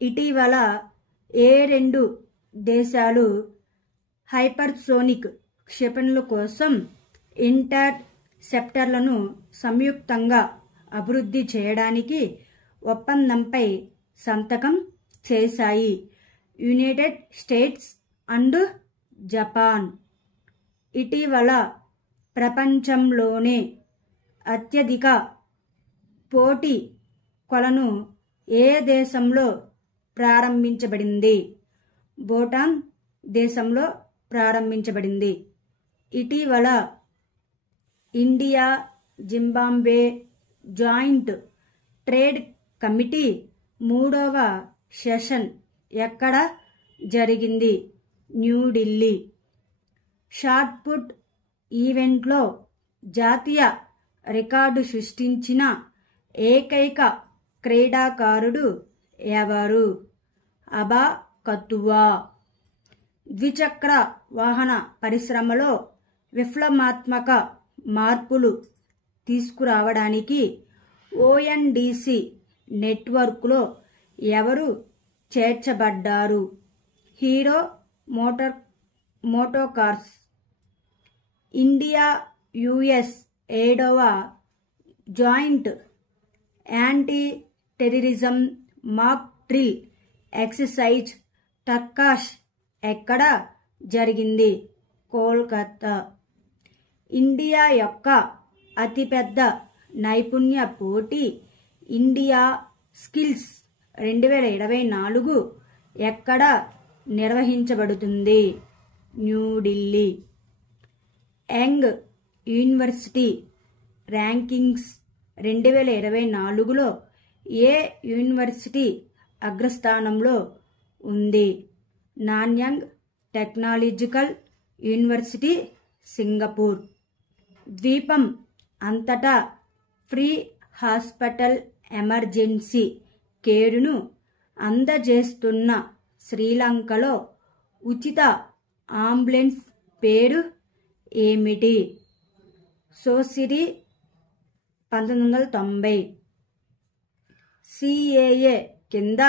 ఇటీవల ఏ రెండు దేశాలు హైపర్సోనిక్ క్షిపణుల కోసం ఇంటర్సెప్టర్లను సంయుక్తంగా అభివృద్ధి చేయడానికి ఒప్పందంపై సంతకం చేశాయి? United states and Japan. ఇటీవల ప్రపంచంలోనే అత్యధిక పోటీ కొలను ఏ దేశంలో ప్రారంభించబడింది? భూటాన్ దేశంలో ప్రారంభించబడింది. ఇటీవల India Zimbabwe joint trade committee 3వ సెషన్ ఎక్కడ జరిగింది? న్యూఢిల్లీ. షాట్ పుట్ ఈవెంట్లో జాతీయ రికార్డు సృష్టించిన ఏకైక క్రీడాకారుడు ఎవరు? అబా కతువా. ద్విచక్ర వాహన పరిశ్రమలో విప్లవాత్మక మార్పులు తీసుకురావడానికి ఓఎన్డీసీ నెట్వర్క్లో ఎవరు చేర్చబడ్డారు? హీరో మోటార్కార్స్. ఇండియా యుఎస్ 7వ joint anti terrorism mock drill exercise Tarkash ఎక్కడ జరిగింది? కోల్కతా. ఇండియా యొక్క అతిపెద్ద నైపుణ్య పోటీ ఇండియా స్కిల్స్ 2024 ఎక్కడ నిర్వహించబడుతుంది? న్యూఢిల్లీ. యంగ్ యూనివర్సిటీ ర్యాంకింగ్స్ 2024లో ఏ యూనివర్సిటీ అగ్రస్థానంలో ఉంది? Nanyang technological university, Singapore. ద్వీపం అంతటా ఫ్రీ హాస్పిటల్ ఎమర్జెన్సీ కేరును అందజేస్తున్న శ్రీలంకలో ఉచిత అంబులెన్స్ పేరు ఏమిటి? సోసిరి. 1990. సిఏఏ కింద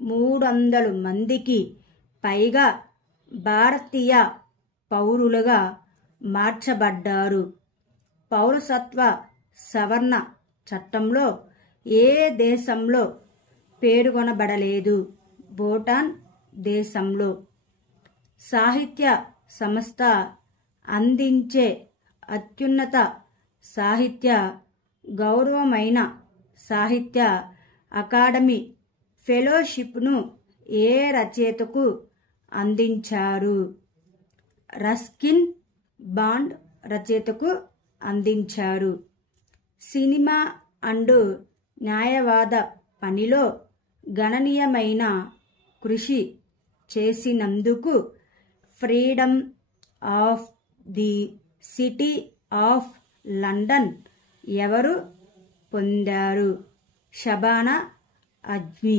300 మందికి పైగా భారతీయ పౌరులుగా మార్చబడ్డారు. పౌరసత్వ సవరణ చట్టంలో ఏ దేశంలో పేర్కొనబడలేదు? భూటాన్ దేశంలో. సాహిత్య సంస్థ అందించే అత్యున్నత సాహిత్య గౌరవమైన సాహిత్య అకాడమీ ఫెలోషిప్ను ఏ రచయితకు అందించారు? రస్కిన్ బాండ్ రచయితకు అందించారు. సినిమా అండ్ న్యాయవాద పనిలో గణనీయమైన కృషి చేసినందుకు freedom of the city of London ఎవరు పొందారు? షబానా అజ్మీ.